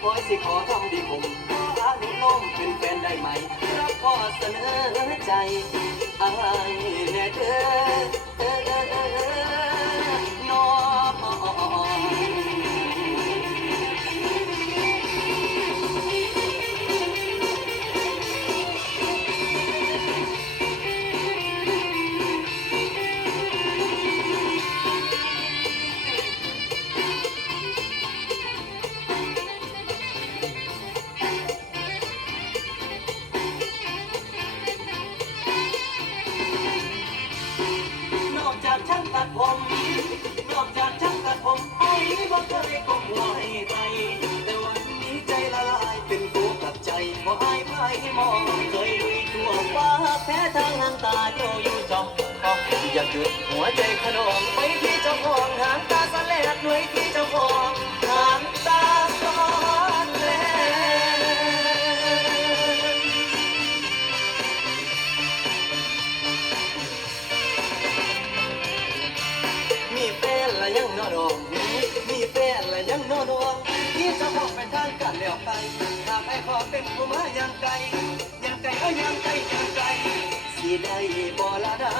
ประวัติดังพอยสิขอทำดีผมพาหนุโลมเป็นแฟนได้ไหมรับข้อเสนอใจอายแน่เด้อ ตัดผมนอกจากช่างตัดผมไอ้บ่เคยก้มหัวให้ใครแต่วันนี้ใจละลายเป็นผู้กับใจบ่อายไพ่มองเคยลุยทั่วฟ้าแพ้ทางหางตาเจ้าอยู่จอมขอบอยากหยุดหัวใจขนองไปที่เจ้าของหางตาสะเลดหน่วยที่เจ้าของ ยังนอนองมีแฟนและยังนอนองที่จะมองไปทางกันแล้วไปถ้าไปขอเป็นผู้มายังไกลยังไกลเอายังไกลยังไกลสิได้บ่ละนะ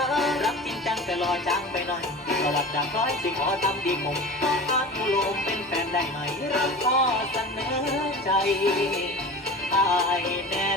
รักจริงจังแต่รอจังไปหน่อยประวัติดังร้อยสิขอทำดีคงต้องอาจผู้ลมเป็นแฟนได้ไหมรับข้อเสนอใจอายแน่